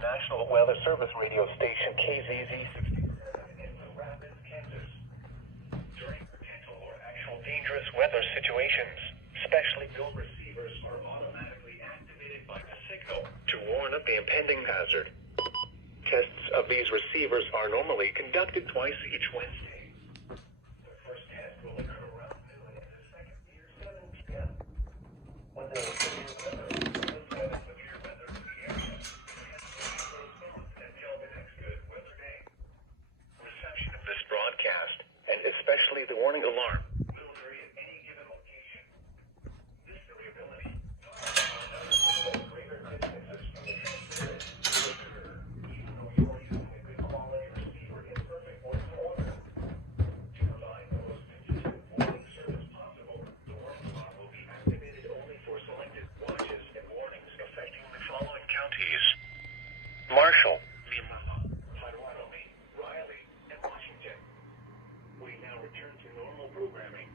National Weather Service radio station KZZ 67 in Rapids, Kansas. During potential or actual dangerous weather situations, specially built receivers are automatically activated by the signal to warn of the impending hazard. Tests of these receivers are normally conducted twice each Wednesday. The first test will occur around noon and the second near 7 p.m. When there is severe weather, severe weather in the area, until the next good weather day. Reception of this broadcast, and especially the warning alarm, will vary at any given location. This variability greater distances from the transmitter will occur, even though you are using a good quality receiver in perfect working order. To provide the most consistent warning service possible, the warning alarm will be activated only for selected watches and warnings affecting the following counties: Marshall, Potawatomi, Riley, and Washington. We now return to normal programming.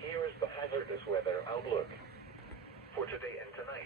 Here is the hazardous weather outlook. For today and tonight,